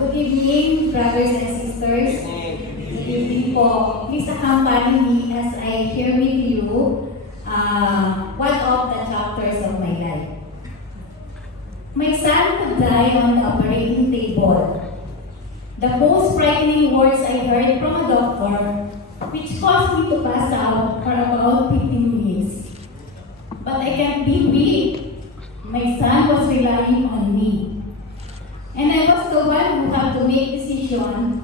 Good evening, brothers and sisters. Good evening po. Please accompany me as I share with you one of the chapters of my life. My son could die on the operating table. The most frightening words I heard from a doctor, which caused me to pass out for about 15 minutes. But I can't be weak. My son was relying on me. And I was the one who had to make decisions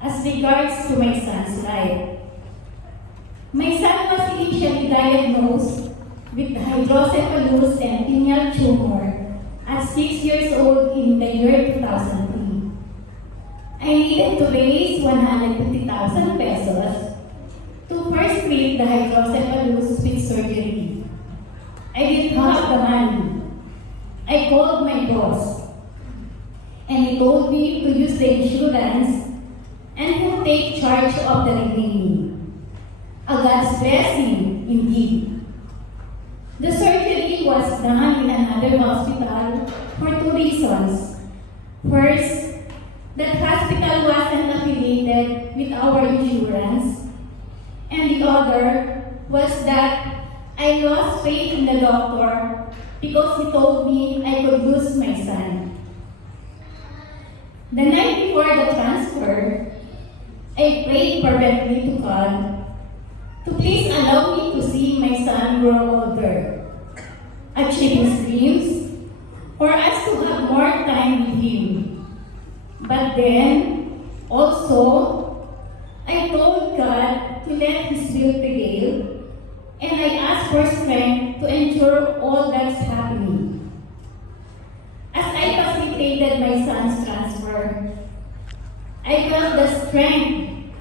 as regards to my son's life. My son was initially diagnosed with hydrocephalus and pineal tumor at 6 years old in the year 2003. I needed to raise 150,000 pesos to first treat the hydrocephalus with surgery. I didn't have the money. I called my boss, and he told me to use the insurance and he'll take charge of the remaining. A God's blessing, indeed. The surgery was done in another hospital for 2 reasons. First, that hospital wasn't affiliated with our insurance, and the other was that I lost faith in the doctor because he told me I could lose my son. The night before the transfer, I prayed fervently to God to please allow me to see my son grow older, achieve his dreams, for us to have more time with him. But then, also, I told God to let His will prevail, and I asked for strength to endure all that's happening. As I facilitated my son's transfer, I felt the strength,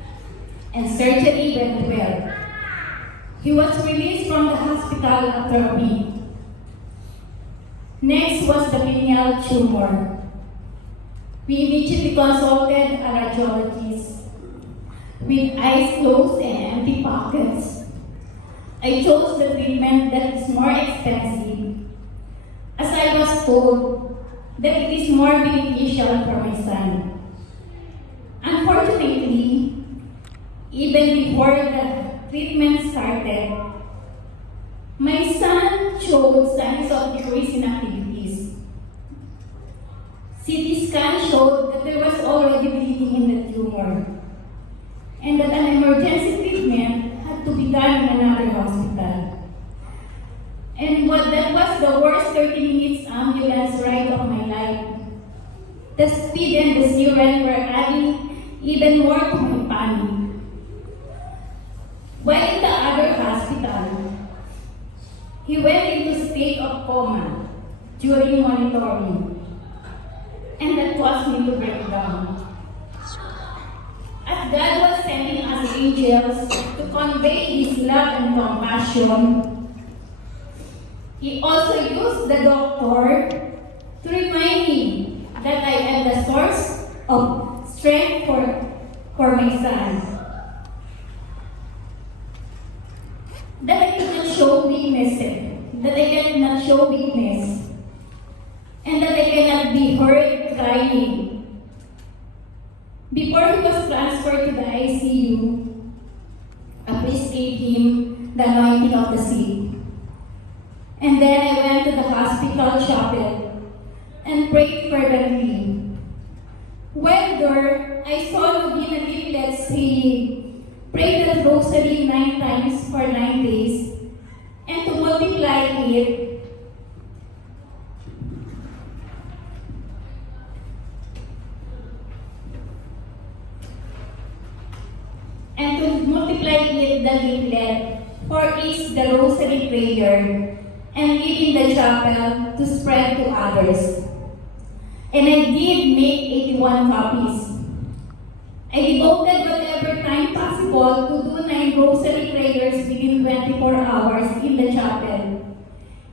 and surgery went well. He was released from the hospital after a week. Next was the pineal tumor. We immediately consulted a radiologist. With eyes closed and empty pockets, I chose the treatment that is more expensive, as I was told that it is more beneficial for my son. Unfortunately, even before the treatment started, my son showed signs of decrease in activities. CT scan showed that there was already bleeding in the tumor, and that an emergency treatment had to be done in another hospital. And that was the worst 30 minutes ambulance ride of my life. The speed and the siren were adding even more to my panic. While in the other hospital, he went into state of coma during monitoring, and that caused me to break down. As God was sending us angels to convey His love and compassion, He also used the doctor to remind me that I am the source of strength for my son. That I could not show weakness, and that I cannot be heard crying. Before he was transferred to the ICU, a priest gave him the anointing of the sick. And then I went to the hospital chapel and prayed fervently. While there, I saw Lubina leaflets saying, pray the rosary 9 times for 9 days, and to multiply it the leaflet for each the rosary prayer, and leave in the chapel to spread to others. And I did make 81 copies. I devoted whatever time possible to do 9 rosary prayers within 24 hours in the chapel,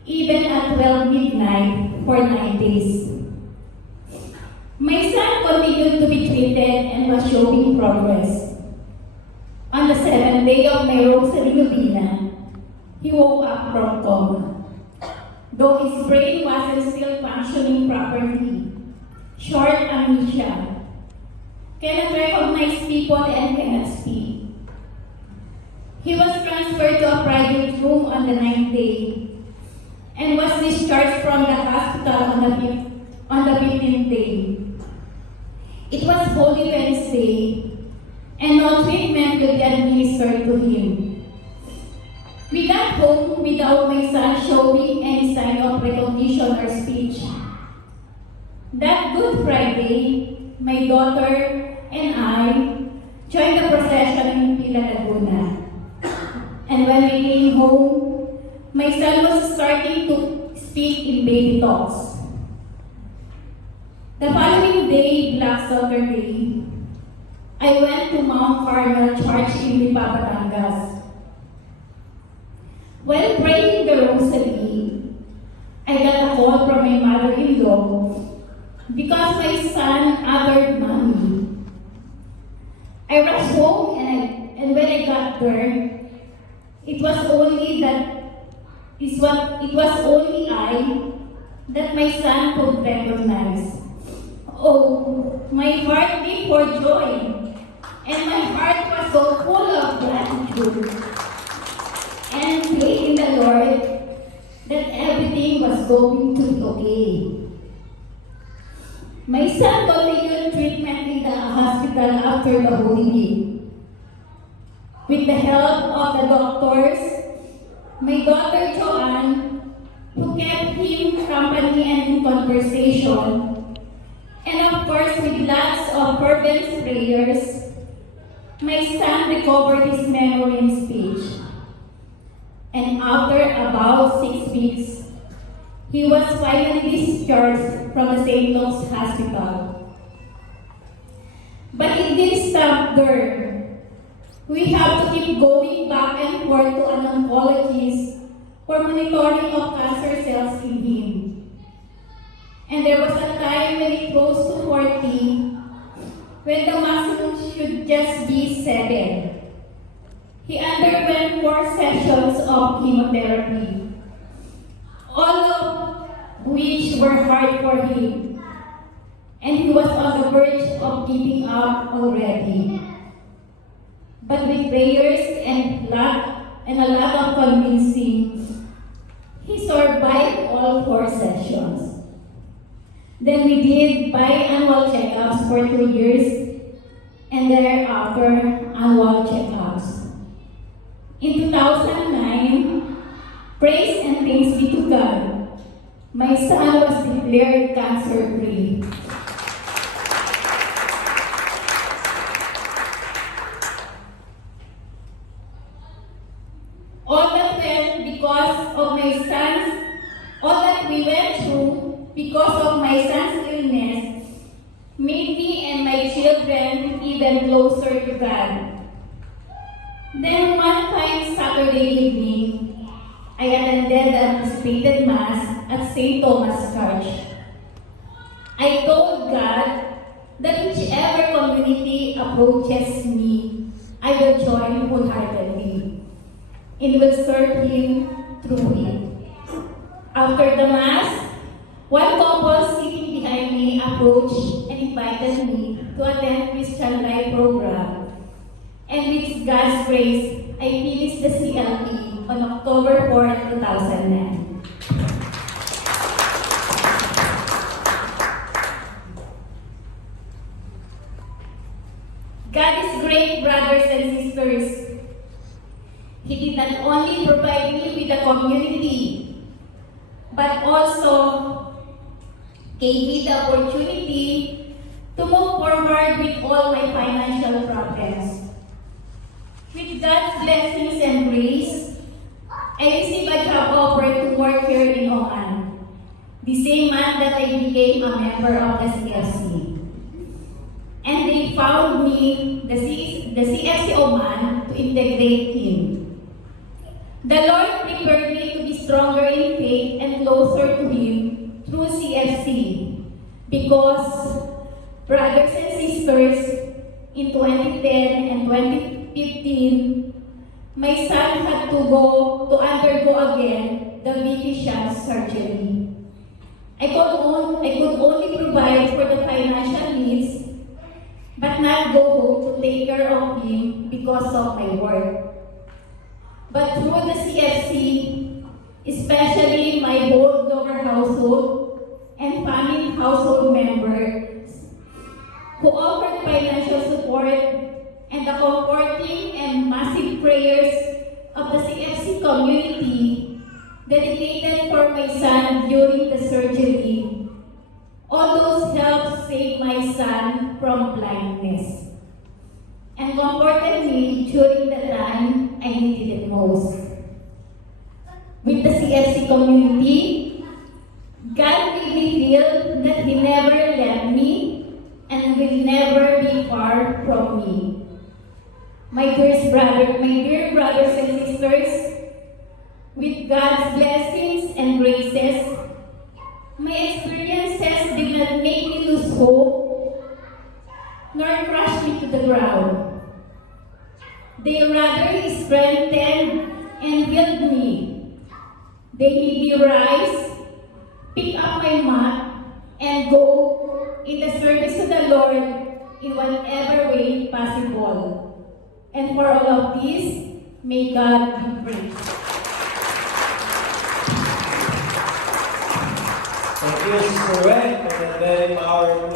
even at 12 midnight for 9 days. My son continued to be treated and was showing progress. On the 7th day of my rosary novena, he woke up from coma. Though his brain wasn't still functioning properly, short amnesia, cannot recognize people, and cannot speak. He was transferred to a private room on the 9th day and was discharged from the hospital on the 15th day. It was Holy Wednesday, and no treatment could be administered to him. We got home without my son showing any sign of recognition or speech. That Good Friday, my daughter and I joined the procession in Pila Laguna. And when we came home, my son was starting to speak in baby talks. The following day, Black Saturday, I went to Mount Carmel Church in Lipa, Batangas. While praying the rosary, I got a call from my mother-in-law because my son uttered mommy. I rushed home and when I got there, it was only I that my son could recognize. Oh, my heart beat for joy, and my heart was so full of gratitude and faith in the Lord that everything was going to be okay. My son continued treatment in the hospital after the Holy Week. With the help of the doctors, my daughter Joanne, who kept him company and in conversation, and of course with lots of fervent prayers, my son recovered his memory and speech. And after about 6 weeks, he was finally discharged from the St. Luke's Hospital. But it didn't stop there. We have to keep going back and forth to an oncologist for monitoring of cancer cells in him. And there was a time when it rose to 40, when the maximum should just be 7. He underwent 4 sessions of chemotherapy, all of which were hard for him, and he was on the verge of giving up already. But with prayers and a lot of convincing, he survived all 4 sessions. Then we did biannual checkups for 2 years, and thereafter annual checkups. In 2009, praise and thanks be to God, my son was declared cancer-free. All that we went through because of my son's illness made me and my children even closer to God. Then one fine Saturday evening, I attended the anticipated Mass at St. Thomas Church. I told God that whichever community approaches me, I will join wholeheartedly and will serve Him through it. After the Mass, one couple sitting behind me approached and invited me to attend Christian Life program. And with God's grace, I finished the CLP on October 4, 2009. God is great, brothers and sisters. He did not only provide me with a community, but also gave me the opportunity to move forward with all my financial problems. With God's blessings and grace, I received a job offer to work here in Oman, the same month that I became a member of the CFC. And they found me, the CFC Oman, to integrate Him. The Lord prepared me to be stronger in faith and closer to Him through CFC, because, brothers and sisters, in 2010 and 2015, my son had to undergo again the VP shunt surgery. I could only provide for the financial needs, but not go home to take care of him because of my work. But through the CFC, especially my whole lower household and family household members who offered financial support and the comforting and massive prayers of the CFC community dedicated for my son during the surgery, all those helped save my son from blindness and comforted me during the time I needed it most. With the CFC community, God made me feel that He never left me and will never be far from me. My dear brothers and sisters, with God's blessings and graces, my experiences did not make me lose hope, nor crush me to the ground. They rather strengthened and healed me. They made me rise, pick up my mat, and go in the service of the Lord in whatever way possible. And for all of this, may God be praised. Thank you, Sister Wen, for that very powerful